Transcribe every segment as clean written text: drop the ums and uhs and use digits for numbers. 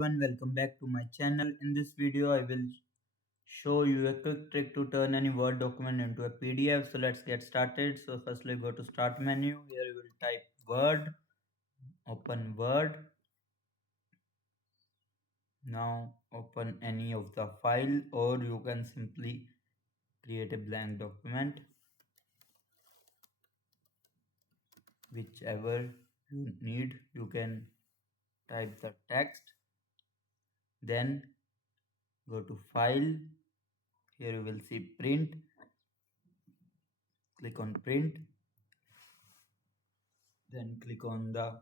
Everyone, welcome back to my channel. In this video I will show you a quick trick to turn any Word document into a PDF. So let's get started. So firstly go to start menu. Here you will type Word, open Word. Now open any of the file, or you can simply create a blank document, whichever you need. You can type the text, then go to file. Here you will see print. Click on print, then click on the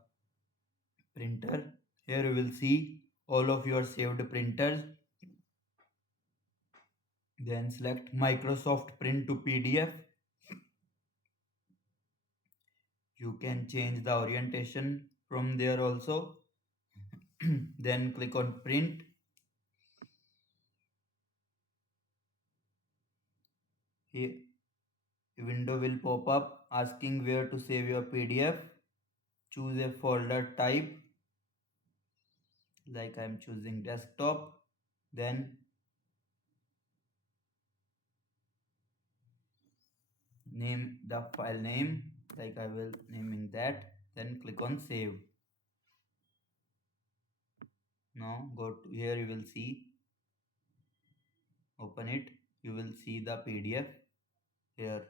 printer. Here you will see all of your saved printers. Then select Microsoft Print to PDF. You can change the orientation from there also. Then click on print. Here a window will pop up asking where to save your PDF. Choose a folder type, like I am choosing desktop. Then name the file name, like I will naming that. Then click on save. Now go to here, you will see, open it, you will see the PDF here.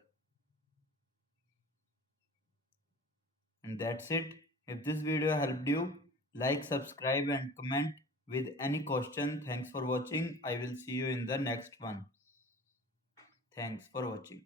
And that's it. If this video helped you, like, subscribe and comment with any question. Thanks for watching. I will see you in the next one. Thanks for watching.